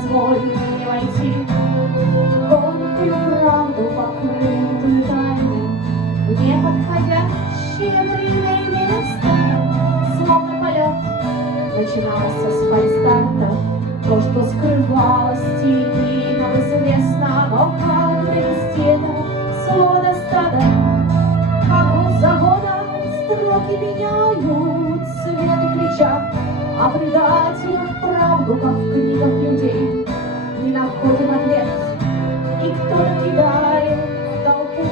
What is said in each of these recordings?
позволь мне войти в горькую правду, покрытую тайной, в неподходящее время и место, словно полет начинался с фальстарта. То, что скрывалось в тени, нам известно, но как довести это слово до стада? Как год за годом строки меняют цвет и кричат о предателях правду, как в книгах людей. Не находим ответ, и кто-то кидает в толпу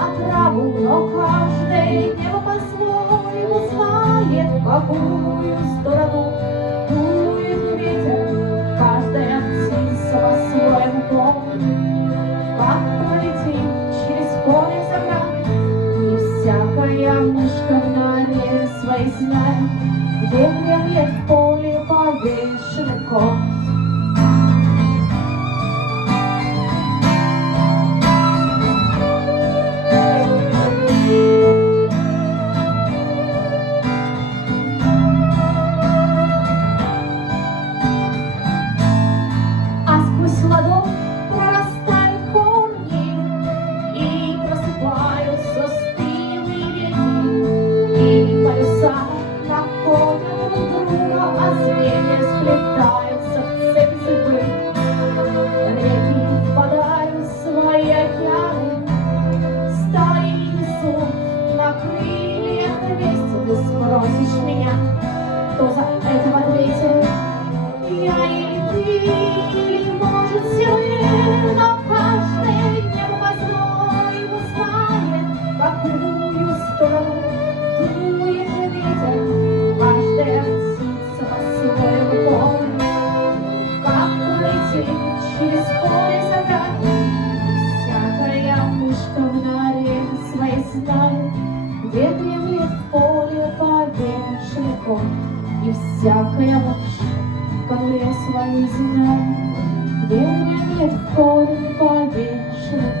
отраву, но каждое небо по-своему знает, в какую сторону дует ветер. Каждая птица по-своему помнит, как пролетит через поле заград. И всякая мышка в норе своей знает, где дремлет в поле повешенный кот. Сплетаются в цепи судьбы, реки впадают в свои океаны, стаи несут на крыльях вести. Ты спросишь меня, кто за это в ответе? Я или ты, или может все мы, но каждое небо по-своему знает, в какую сторону дует ветер. Каждая птица по-своему помнит, как пролетит через поле заград. Всякая мышка в норе своей знает, где дремлет в поле повешенный кот. И всякая мышь в конуре своей знает, где дремлет в поле повешенный